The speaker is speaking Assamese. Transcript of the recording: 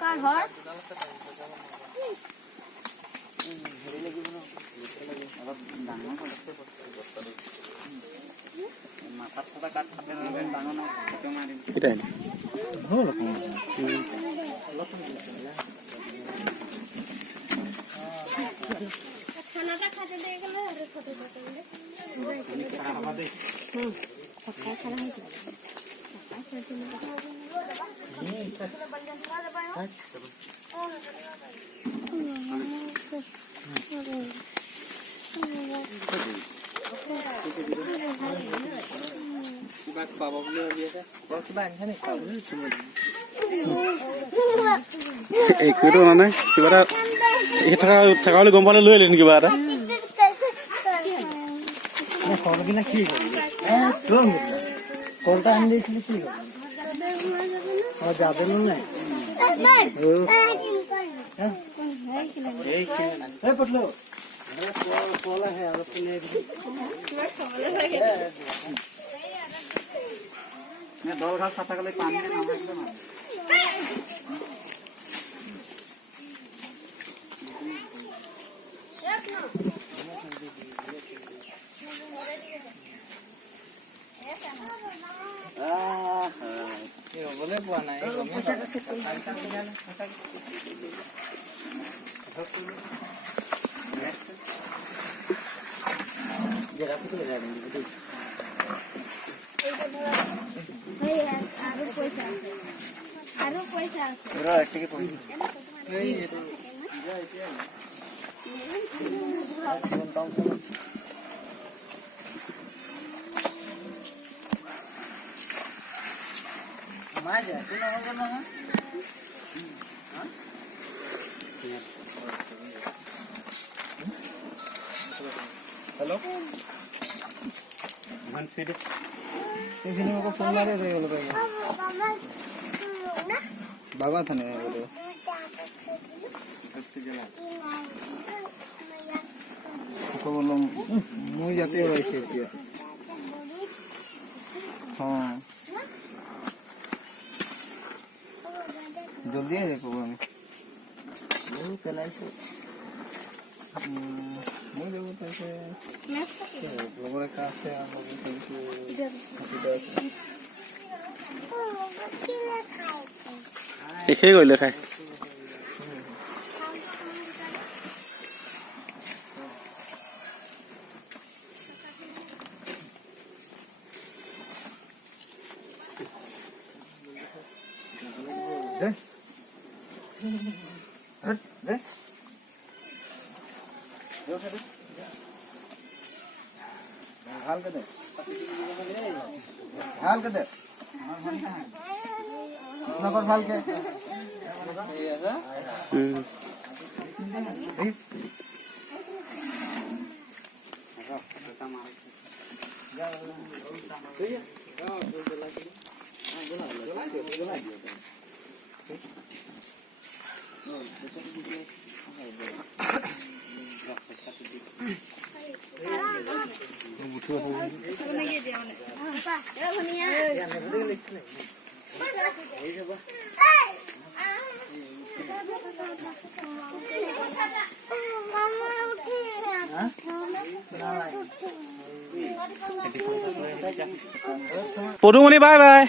কাৰ হয় একোটো মানে কিবা এটা থকা বুলি গম পালে লৈ আহিলে কিবা এটা ফলবিলাক কি কলটা আনি দিছিলি কি যাবে নাই পটলো কল আহে আৰু দল ঘাস কাটা গেলে পানি হ'বলৈ পোৱা নাই हेलो मन फिर এইখিনি আকৌ ফোন মাৰি ৰৈ গ'ল বাবা থানে মই যাতে ওলাইছে এতিয়া জলদি আহি পাব আমি পেলাইছো মই যাব তাইছে লগৰ এটা আছে শেষেই কৰিলে খাই ভালকে দে ভালকে দে নগৰ ভালকে পদুমণি বাই বাই